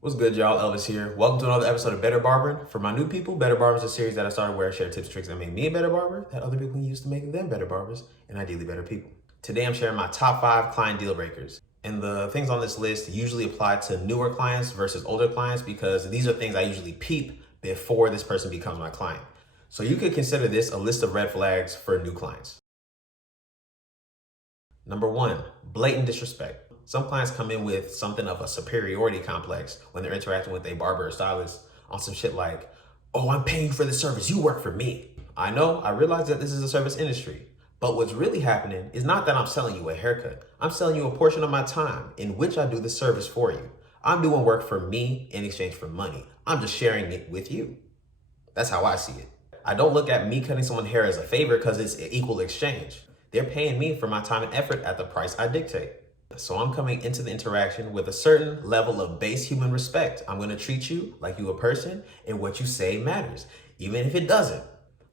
What's good, y'all? Elvis here. Welcome to another episode of Better Barbering. For my new people, Better Barbering is a series that I started where I share tips, tricks that make me a better barber, that other people can use to make them better barbers, and ideally better people. Today, I'm sharing my top 5 client deal breakers. And the things on this list usually apply to newer clients versus older clients because these are things I usually peep before this person becomes my client. So you could consider this a list of red flags for new clients. Number 1, blatant disrespect. Some clients come in with something of a superiority complex when they're interacting with a barber or stylist on some shit like, oh, I'm paying you for the service, you work for me. I know, I realize that this is a service industry, but what's really happening is not that I'm selling you a haircut. I'm selling you a portion of my time in which I do the service for you. I'm doing work for me in exchange for money. I'm just sharing it with you. That's how I see it. I don't look at me cutting someone's hair as a favor because it's an equal exchange. They're paying me for my time and effort at the price I dictate. So I'm coming into the interaction with a certain level of base human respect. I'm going to treat you like you a person, and what you say matters, even if it doesn't.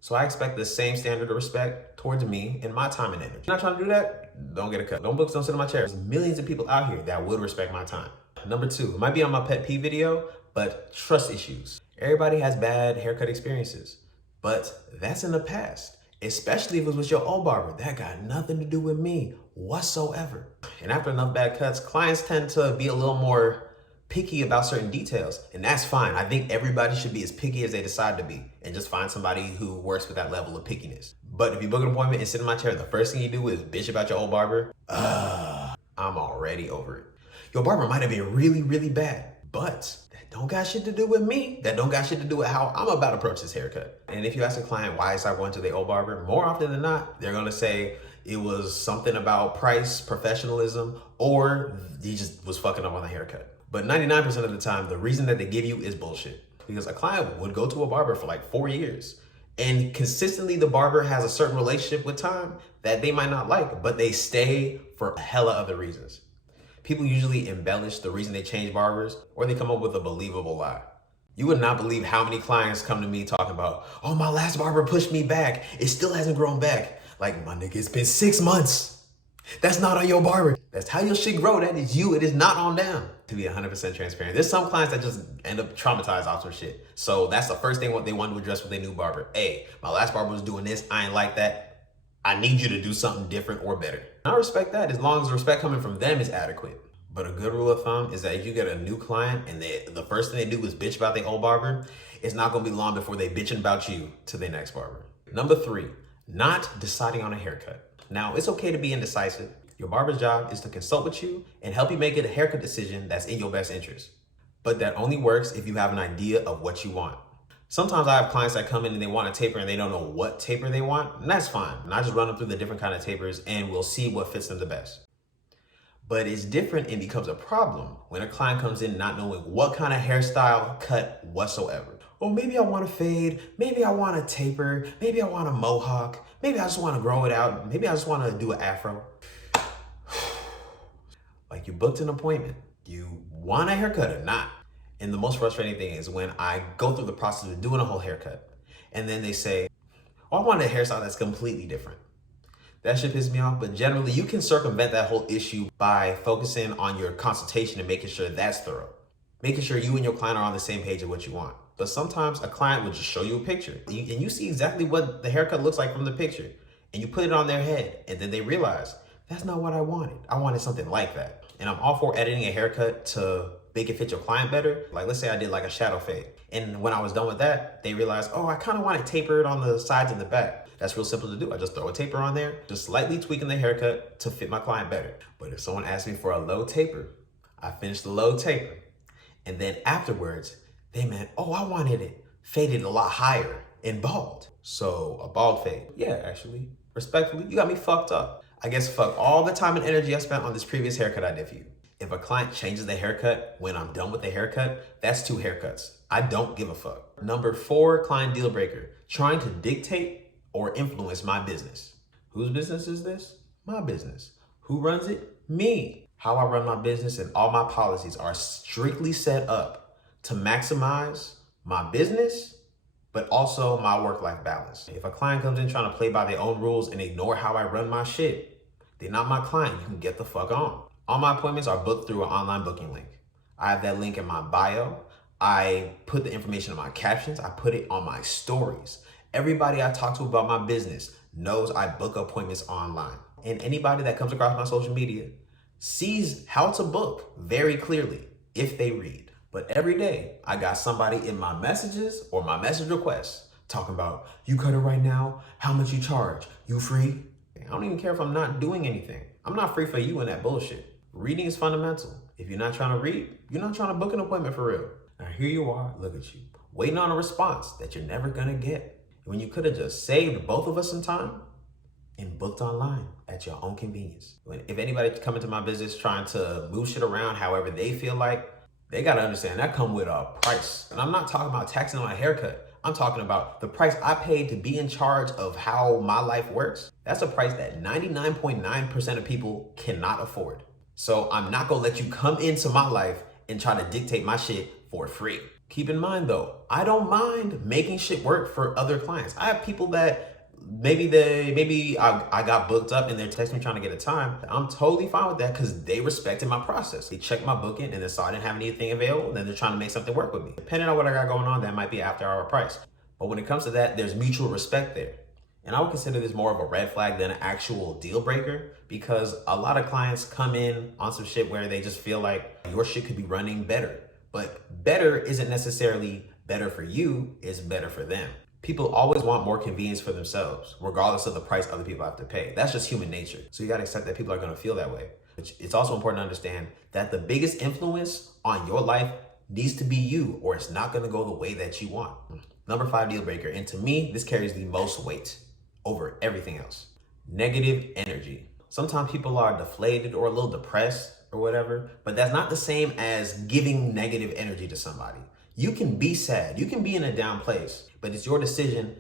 So I expect the same standard of respect towards me and my time and energy. You're not trying to do that? Don't get a cut. Don't sit in my chair. There's millions of people out here that would respect my time. Number 2, it might be on my pet peeve video, but trust issues. Everybody has bad haircut experiences, but that's in the past. Especially if it was with your old barber. That got nothing to do with me whatsoever. And after enough bad cuts, clients tend to be a little more picky about certain details, and that's fine. I think everybody should be as picky as they decide to be and just find somebody who works with that level of pickiness. But if you book an appointment and sit in my chair, the first thing you do is bitch about your old barber, I'm already over it. Your barber might have been really, really bad, but that don't got shit to do with me. That don't got shit to do with how I'm about to approach this haircut. And if you ask a client why is I going to the old barber, more often than not, they're gonna say it was something about price, professionalism, or he just was fucking up on the haircut. But 99% of the time, the reason that they give you is bullshit. Because a client would go to a barber for like 4 years, and consistently the barber has a certain relationship with time that they might not like, but they stay for hella other reasons. People usually embellish the reason they change barbers, or they come up with a believable lie. You would not believe how many clients come to me talking about, oh, my last barber pushed me back. It still hasn't grown back. Like, my nigga, it's been 6 months. That's not on your barber. That's how your shit grow. That is you. It is not on them. To be 100% transparent, there's some clients that just end up traumatized off some shit. So that's the first thing what they want to address with their new barber. Hey, my last barber was doing this. I ain't like that. I need you to do something different or better. And I respect that as long as the respect coming from them is adequate. But a good rule of thumb is that if you get a new client and the first thing they do is bitch about their old barber, it's not gonna be long before they bitching about you to their next barber. Number 3, not deciding on a haircut. Now, it's okay to be indecisive. Your barber's job is to consult with you and help you make a haircut decision that's in your best interest. But that only works if you have an idea of what you want. Sometimes I have clients that come in and they want a taper and they don't know what taper they want, and that's fine. And I just run them through the different kind of tapers and we'll see what fits them the best. But it's different and becomes a problem when a client comes in not knowing what kind of hairstyle cut whatsoever. Oh, maybe I want a fade, maybe I want a taper, maybe I want a mohawk, maybe I just want to grow it out, maybe I just want to do an afro. Like, you booked an appointment, you want a haircut or not. And the most frustrating thing is when I go through the process of doing a whole haircut and then they say, oh, I want a hairstyle that's completely different. That shit pisses me off, but generally you can circumvent that whole issue by focusing on your consultation and making sure that's thorough. Making sure you and your client are on the same page of what you want. But sometimes a client will just show you a picture and you see exactly what the haircut looks like from the picture and you put it on their head and then they realize, that's not what I wanted. I wanted something like that. And I'm all for editing a haircut to make it fit your client better. Like, let's say I did like a shadow fade. And when I was done with that, they realized, oh, I kind of want it tapered on the sides and the back. That's real simple to do. I just throw a taper on there, just slightly tweaking the haircut to fit my client better. But if someone asks me for a low taper, I finish the low taper. And then afterwards, they meant, oh, I wanted it faded a lot higher and bald. So a bald fade. Yeah, actually, respectfully, you got me fucked up. I guess fuck all the time and energy I spent on this previous haircut I did for you. If a client changes the haircut when I'm done with the haircut, that's 2 haircuts. I don't give a fuck. Number 4, client deal breaker, trying to dictate or influence my business. Whose business is this? My business. Who runs it? Me. How I run my business and all my policies are strictly set up to maximize my business, but also my work-life balance. If a client comes in trying to play by their own rules and ignore how I run my shit, they're not my client. You can get the fuck on. All my appointments are booked through an online booking link. I have that link in my bio. I put the information in my captions. I put it on my stories. Everybody I talk to about my business knows I book appointments online. And anybody that comes across my social media sees how to book very clearly if they read. But every day I got somebody in my messages or my message requests talking about, you cut it right now, how much you charge, you free? I don't even care if I'm not doing anything. I'm not free for you in that bullshit. Reading is fundamental. If you're not trying to read, you're not trying to book an appointment for real. Now here you are, look at you, waiting on a response that you're never gonna get. When you could have just saved both of us some time and booked online at your own convenience. If anybody come into my business trying to move shit around however they feel like, they gotta understand that come with a price. And I'm not talking about taxing on a haircut. I'm talking about the price I paid to be in charge of how my life works. That's a price that 99.9% of people cannot afford. So I'm not gonna let you come into my life and try to dictate my shit for free. Keep in mind though, I don't mind making shit work for other clients. I have people that maybe I got booked up and they're texting me trying to get a time. I'm totally fine with that because they respected my process. They checked my booking and then saw I didn't have anything available, and then they're trying to make something work with me. Depending on what I got going on, that might be after hour price. But when it comes to that, there's mutual respect there. And I would consider this more of a red flag than an actual deal breaker, because a lot of clients come in on some shit where they just feel like your shit could be running better. But better isn't necessarily better for you, it's better for them. People always want more convenience for themselves, regardless of the price other people have to pay. That's just human nature. So you gotta accept that people are gonna feel that way. It's also important to understand that the biggest influence on your life needs to be you, or it's not gonna go the way that you want. Number 5 deal breaker, and to me, this carries the most weight over everything else. Negative energy. Sometimes people are deflated or a little depressed or whatever, but that's not the same as giving negative energy to somebody. You can be sad, you can be in a down place, but it's your decision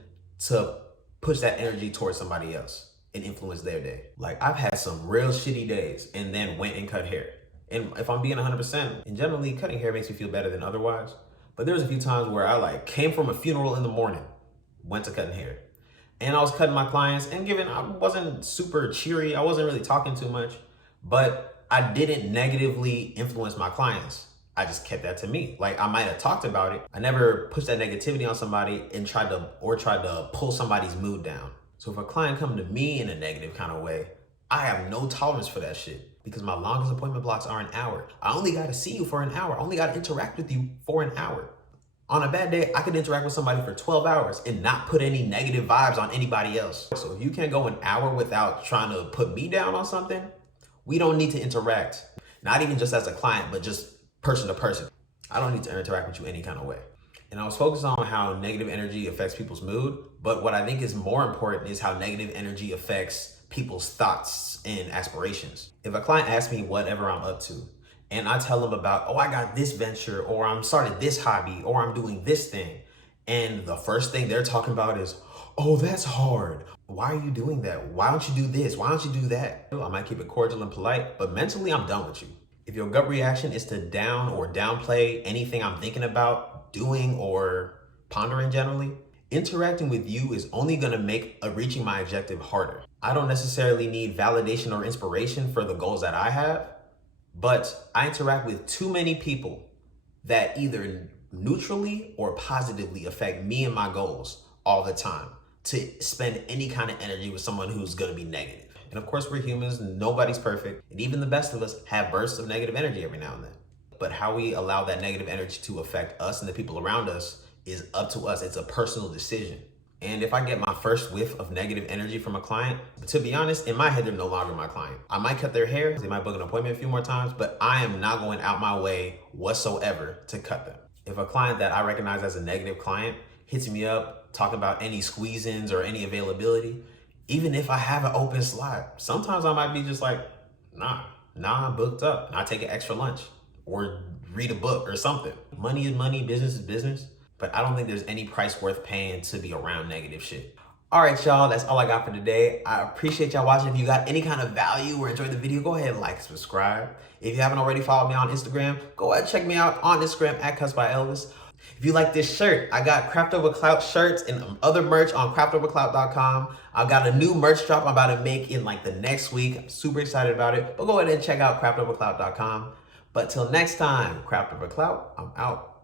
to push that energy towards somebody else and influence their day. Like, I've had some real shitty days and then went and cut hair. And if I'm being 100%, and generally cutting hair makes me feel better than otherwise, but there was a few times where I came from a funeral in the morning, went to cutting hair. And I was cutting my clients, and I wasn't super cheery, I wasn't really talking too much, but I didn't negatively influence my clients. I just kept that to me. Like, I might have talked about it. I never pushed that negativity on somebody and tried to pull somebody's mood down. So if a client come to me in a negative kind of way, I have no tolerance for that shit, because my longest appointment blocks are an hour. I only got to see you for an hour. I only got to interact with you for an hour. On a bad day, I could interact with somebody for 12 hours and not put any negative vibes on anybody else. So if you can't go an hour without trying to put me down on something, we don't need to interact. Not even just as a client, but just person to person. I don't need to interact with you any kind of way. And I was focused on how negative energy affects people's mood, but what I think is more important is how negative energy affects people's thoughts and aspirations. If a client asks me whatever I'm up to, and I tell them about, oh, I got this venture, or I'm started this hobby, or I'm doing this thing, and the first thing they're talking about is, oh, that's hard. Why are you doing that? Why don't you do this? Why don't you do that? I might keep it cordial and polite, but mentally I'm done with you. If your gut reaction is to down or downplay anything I'm thinking about doing or pondering generally, interacting with you is only gonna make reaching my objective harder. I don't necessarily need validation or inspiration for the goals that I have, but I interact with too many people that either neutrally or positively affect me and my goals all the time to spend any kind of energy with someone who's gonna be negative. And of course, we're humans, nobody's perfect, and even the best of us have bursts of negative energy every now and then. But how we allow that negative energy to affect us and the people around us is up to us. It's a personal decision. And if I get my first whiff of negative energy from a client, to be honest, in my head, they're no longer my client. I might cut their hair, they might book an appointment a few more times, but I am not going out my way whatsoever to cut them. If a client that I recognize as a negative client hits me up, talk about any squeeze-ins or any availability, even if I have an open slot, sometimes I might be just like, nah, I'm booked up. And I take an extra lunch or read a book or something. Money is money, business is business. But I don't think there's any price worth paying to be around negative shit. All right, y'all, that's all I got for today. I appreciate y'all watching. If you got any kind of value or enjoyed the video, go ahead and like, subscribe. If you haven't already followed me on Instagram, go ahead and check me out on Instagram at Cuts by Elvis. If you like this shirt, I got Craft Over Clout shirts and other merch on craftoverclout.com. I've got a new merch drop I'm about to make in the next week. I'm super excited about it. But go ahead and check out craftoverclout.com. But till next time, Craft Over Clout, I'm out.